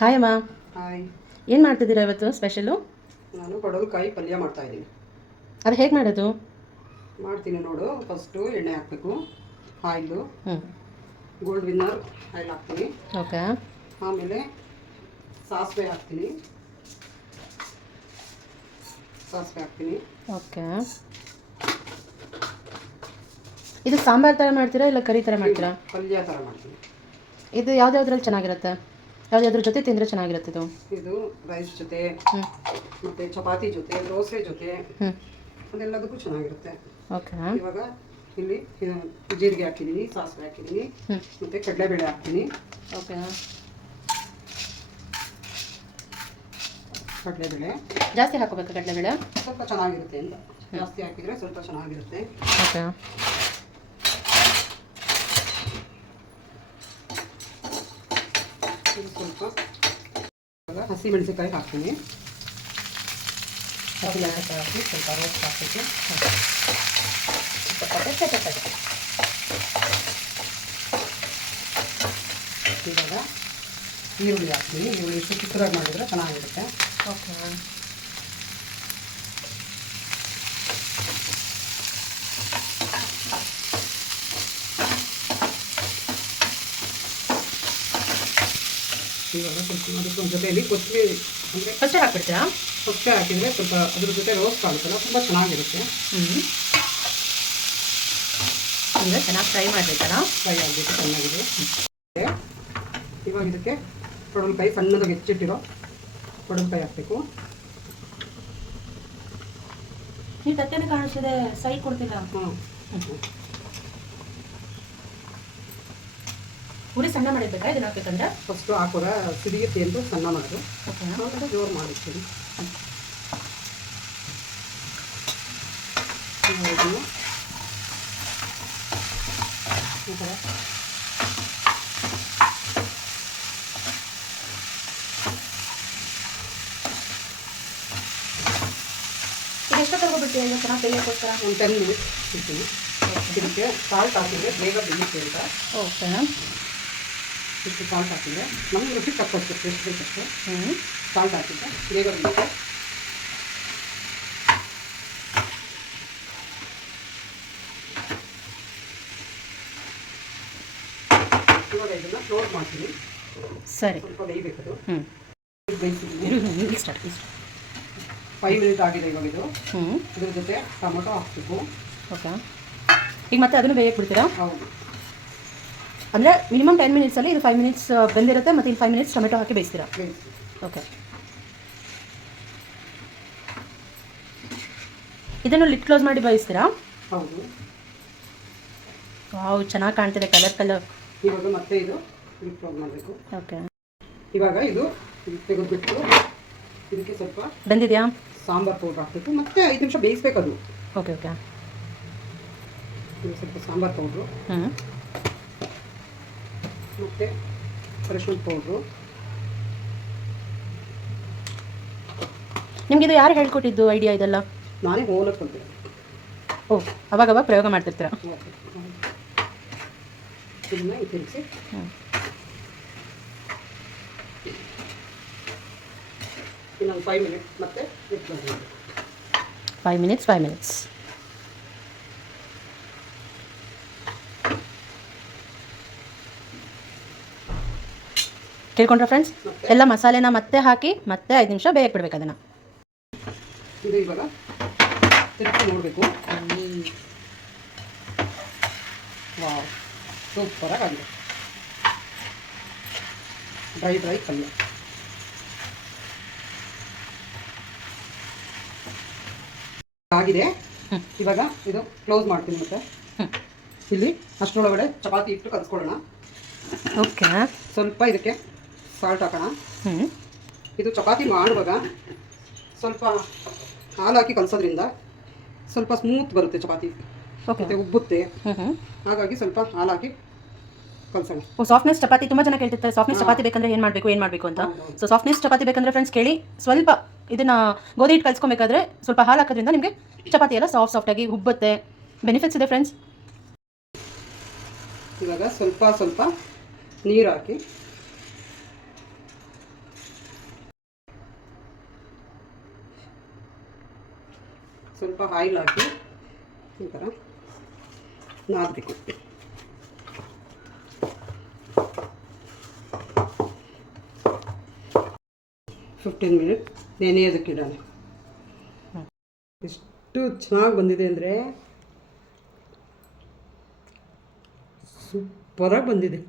Hi ಅಮ್ಮ. Hi. ಏನು ಮಾಡ್ತಿದ್ದೀರಾ ಇವತ್ತು ಸ್ಪೆಷಲು? ನಾನು ಪಡವಲಕಾಯಿ ಪಲ್ಯ ಮಾಡ್ತಾ ಇದ್ದೀನಿ. ಅದು ಹೇಗೆ ಮಾಡೋದು? ಮಾಡ್ತೀನಿ ನೋಡು. ಫಸ್ಟು ಎಣ್ಣೆ ಹಾಕಬೇಕು, ಆಯಿಲು, ಹ್ಞೂ. ಗೋಲ್ಡ್ ವಿನ್ನರ್ ಆಯಿಲ್ ಹಾಕ್ತೀನಿ. ಓಕೆ. ಆಮೇಲೆ ಸಾಸಿವೆ ಹಾಕ್ತೀನಿ. ಓಕೆ. ಇದು ಸಾಂಬಾರು ಥರ ಮಾಡ್ತೀರಾ ಇಲ್ಲ ಕರಿ ಥರ ಮಾಡ್ತೀರಾ? ಪಲ್ಯ ಥರ ಮಾಡ್ತೀನಿ. ಇದು ಯಾವ್ದ್ಯಾವ್ದ್ರಲ್ಲಿ ಚೆನ್ನಾಗಿರುತ್ತೆ? ಯಾವ್ದಾದ್ರ ಜೊತೆ ತಿಂದರೆ ಚೆನ್ನಾಗಿರುತ್ತೆ ಇದು? ಇದು ರೈಸ್ ಜೊತೆ, ಮತ್ತು ಚಪಾತಿ ಜೊತೆ, ದೋಸೆ ಜೊತೆ, ಅದೆಲ್ಲದಕ್ಕೂ ಚೆನ್ನಾಗಿರುತ್ತೆ. ಓಕೆ. ಇವಾಗ ಇಲ್ಲಿ ಜೀರಿಗೆ ಹಾಕಿದ್ದೀನಿ, ಸಾಸಿವೆ ಹಾಕಿದ್ದೀನಿ, ಮತ್ತು ಕಡಲೆಬೇಳೆ ಹಾಕ್ತೀನಿ. ಓಕೆ. ಕಡಲೆಬೇಳೆ ಜಾಸ್ತಿ ಹಾಕೋಬೇಕಾ? ಕಡಲೆಬೇಳೆ ಸ್ವಲ್ಪ ಚೆನ್ನಾಗಿರುತ್ತೆ ಅಂತ. ಜಾಸ್ತಿ ಹಾಕಿದರೆ ಸ್ವಲ್ಪ ಚೆನ್ನಾಗಿರುತ್ತೆ. ಓಕೆ. ಸ್ವಲ್ಪ ಹಸಿ ಮೆಣಸಿನಕಾಯಿ ಹಾಕ್ತೀನಿ. ಹಸಿ ಮೆಣಸಿನಕಾಯಿ ಹಾಕಿ ಸ್ವಲ್ಪ ರೋಸ್ಟ್ ಹಾಕಬೇಕು. ಇವಾಗ ಈರುಳ್ಳಿ ಹಾಕ್ತೀನಿ. ಈರುಳ್ಳಿ ಇಷ್ಟು ಚಿಕ್ಕದಾಗಿ ಮಾಡಿದರೆ ಚೆನ್ನಾಗಿರುತ್ತೆ. ಓಕೆ. ಇವಾಗ ಸ್ವಲ್ಪ ಅದಕ್ಕೊಂದು ಜೊತೆಯಲ್ಲಿ ಕೊತ್ತಂಬರಿ ಅಂದರೆ ಫಸ್ಟೇ ಹಾಕ್ಬಿಡ್ತೀರಾ? ಫಸ್ಟೇ ಹಾಕಿದರೆ ಸ್ವಲ್ಪ ಅದ್ರ ಜೊತೆ ರೋಸ್ಟ್ ಆಗುತ್ತಲ್ಲ, ತುಂಬ ಚೆನ್ನಾಗಿರುತ್ತೆ. ಅಂದರೆ ಚೆನ್ನಾಗಿ ಫ್ರೈ ಮಾಡಬೇಕಲ್ಲ? ಫ್ರೈ ಆಗಬೇಕು ಚೆನ್ನಾಗಿದೆ. ಇವಾಗ ಇದಕ್ಕೆ ಪಡವಲಕಾಯಿ ಸಣ್ಣದಾಗಿ ಹೆಚ್ಚಿಟ್ಟಿರೋ ಪಡವಲಕಾಯಿ ಹಾಕಬೇಕು. ನೀವು ತಟ್ಟೆನೇ ಕಾಣಿಸ್ತಿದೆ, ಸೈ ಕೊಡ್ತಿಲ್ಲ. ಪೂರಿ ಸಣ್ಣ ಮಾಡಿರ್ಬೇಕಾ ಇದನ್ನ ಹಾಕ್ಬೇಕಂದ್ರೆ? ಫಸ್ಟು ಹಾಕೋರ ಸಿಡಿಯುತ್ತೆ ಅಂತ ಸಣ್ಣ ಮಾಡೋದು. ಓಕೆ. ಆಮೇಲೆ ಜೋರು ಮಾಡಿರ್ತೀನಿ. ಈ ಥರ ಇದು ಎಷ್ಟು ತಗೋಬಿಡ್ತೀವಿ ಈಗ ಚೆನ್ನಾಗಿ ಬೇಯೋಕ್ಕೋಸ್ಕರ? ಒಂದು 10 ಮಿನಿಟ್ಸ್ ಇಡ್ತೀನಿ. ಇದಕ್ಕೆ ಸಾಲ್ಟ್ ಹಾಕಿದರೆ ಬೇಗ ಬೇಯುತ್ತೆ ಅಂತ. ಓಕೆ. ಇಷ್ಟು ಸಾಲ್ಟ್ ಹಾಕಿದರೆ ನಮಗೆ ರುಚಿ ತಕ್ಕಷ್ಟು ಎಷ್ಟು ಬೇಕಷ್ಟು ಸಾಲ್ಟ್ ಹಾಕಿದ್ರೆ ಬೇಗ ಬೇಯುತ್ತೆ. ಇವಾಗ ಇದನ್ನು ಕ್ಲೋಸ್ ಮಾಡ್ತೀನಿ. ಸರಿ. ಸ್ವಲ್ಪ ಬೇಯಬೇಕದು. ಬೇಯಿಸಿದ್ದೀನಿ. 5 ಮಿನಿಟ್ ಆಗಿದೆ ಇವಾಗ ಇದು. ಇದ್ರ ಜೊತೆ ಟೊಮೊಟೊ ಹಾಕ್ಬೇಕು. ಓಕೆ. ಈಗ ಮತ್ತೆ ಅದನ್ನು ಬೇಯಕ್ಕೆ ಬಿಡ್ತೀರಾ? ಹೌದು. ಅಂದರೆ ಮಿನಿಮಮ್ 10 ಮಿನಿಟ್ಸಲ್ಲಿ ಇದು 5 ಮಿನಿಟ್ಸ್ ಬೆಂದಿರುತ್ತೆ, ಮತ್ತು ಇನ್ನು 5 ಮಿನಿಟ್ಸ್ ಟೊಮೆಟೊ ಹಾಕಿ ಬೇಯಿಸ್ತೀರಾ? ಓಕೆ. ಇದನ್ನು ಲಿಡ್ ಕ್ಲೋಸ್ ಮಾಡಿ ಬೇಯಿಸ್ತೀರಾ? ಹೌದು. ವಾವ್, ಚೆನ್ನಾಗಿ ಕಾಣ್ತಿದೆ ಕಲರ್. ಇವಾಗ ಮತ್ತೆ ಇದು ಲಿಡ್ ಕ್ಲೋಸ್ ಮಾಡಬೇಕು. ಓಕೆ. ಇವಾಗ ಇದು ತೆಗೆದುಬಿಟ್ಟು ಇದಕ್ಕೆ ಸ್ವಲ್ಪ ಬೆಂದಿದೆಯಾ? ಸಾಂಬಾರು ಪೌಡ್ರ್ ಹಾಕಬೇಕು. ಮತ್ತೆ 5 ನಿಮಿಷ ಬೇಯಿಸ್ಬೇಕು ಅದು. ಓಕೆ. ಇದು ಸ್ವಲ್ಪ ಸಾಂಬಾರು ಪೌಡ್ರು, ಮತ್ತು ಅರಿಶಿನ ಪೌಡ್ರು. ನಿಮಗಿದು ಯಾರು ಹೇಳ್ಕೊಟ್ಟಿದ್ದು ಐಡಿಯಾ ಇದೆಲ್ಲ? ನಾನೇ ಹೋಲಕ್ಕೆ ಕೊಡ್ತೀನಿ. ಓಹ್, ಅವಾಗವಾಗ ಪ್ರಯೋಗ ಮಾಡ್ತಿರ್ತೀರಾ? ಇದನ್ನ ತಿರುಗಿಸಿ ಇನ್ನೊಂದು 5 ಮಿನಿಟ್ಸ್ ಮತ್ತೆ 5 ಮಿನಿಟ್ಸ್. ತಿಳ್ಕೊಂಡ್ರೆ ಫ್ರೆಂಡ್ಸ್? ಎಲ್ಲ ಮಸಾಲೆನ ಮತ್ತೆ ಹಾಕಿ ಮತ್ತೆ 5 ನಿಮಿಷ ಬೇಯಕ್ಕೆ ಬಿಡ್ಬೇಕು ಅದನ್ನು. ಇದು ಇವಾಗ ತಿರುಗಿ ನೋಡಬೇಕು. ವಾವ್, ಸೂಪರಾಗಿ ಆಗಿದೆ. ಡ್ರೈ ಪಲ್ಯ. ಆಗಿದೆ. ಇವಾಗ ಇದು ಕ್ಲೋಸ್ ಮಾಡ್ತೀನಿ. ಮತ್ತೆ ಇಲ್ಲಿ ಅಷ್ಟರೊಳಗಡೆ ಚಪಾತಿ ಇಟ್ಟು ಕಲಿಸ್ಕೊಳ್ಳೋಣ. ಓಕೆ. ಸ್ವಲ್ಪ ಇದಕ್ಕೆ ಸಾಲ್ಟ್ ಹಾಕೋಣ. ಇದು ಚಪಾತಿ ಮಾಡುವಾಗ ಸ್ವಲ್ಪ ಹಾಲು ಹಾಕಿ ಕಲಸೋದ್ರಿಂದ ಸ್ವಲ್ಪ ಸ್ಮೂತ್ ಬರುತ್ತೆ ಚಪಾತಿ, ಮತ್ತೆ ಉಬ್ಬುತ್ತೆ. ಹಾಗಾಗಿ ಸ್ವಲ್ಪ ಹಾಲು ಹಾಕಿ ಕಲಸೋಣ. ಸಾಫ್ಟ್ನೆಸ್ ಚಪಾತಿ ತುಂಬ ಜನ ಕೇಳ್ತಿರ್ತಾರೆ, ಸಾಫ್ಟ್ನೆಸ್ ಚಪಾತಿ ಬೇಕಂದ್ರೆ ಏನು ಮಾಡಬೇಕು ಅಂತ. ಸೊ ಸಾಫ್ಟ್ನೆಸ್ ಚಪಾತಿ ಬೇಕಂದ್ರೆ ಫ್ರೆಂಡ್ಸ್ ಕೇಳಿ, ಸ್ವಲ್ಪ ಇದನ್ನ ಗೋಧಿ ಹಿಟ್ಟು ಕಲಿಸ್ಕೊಬೇಕಾದ್ರೆ ಸ್ವಲ್ಪ ಹಾಲು ಹಾಕೋದ್ರಿಂದ ನಿಮಗೆ ಚಪಾತಿ ಎಲ್ಲ ಸಾಫ್ಟಾಗಿ ಉಬ್ಬುತ್ತೆ. ಬೆನಿಫಿಟ್ಸ್ ಇದೆ ಫ್ರೆಂಡ್ಸ್. ಇವಾಗ ಸ್ವಲ್ಪ ಸ್ವಲ್ಪ ನೀರು ಹಾಕಿ ಸ್ವಲ್ಪ ಆಯಿಲ್ ಹಾಕಿ ಈ ಥರ ನಾದಬೇಕು. ಫಿಫ್ಟೀನ್ ಮಿನಿಟ್ ನೆನೆಯೋದಕ್ಕೆ ಇಡೋಣ. ಎಷ್ಟು ಚೆನ್ನಾಗಿ ಬಂದಿದೆ ಅಂದರೆ ಸೂಪರಾಗಿ ಬಂದಿದೆ.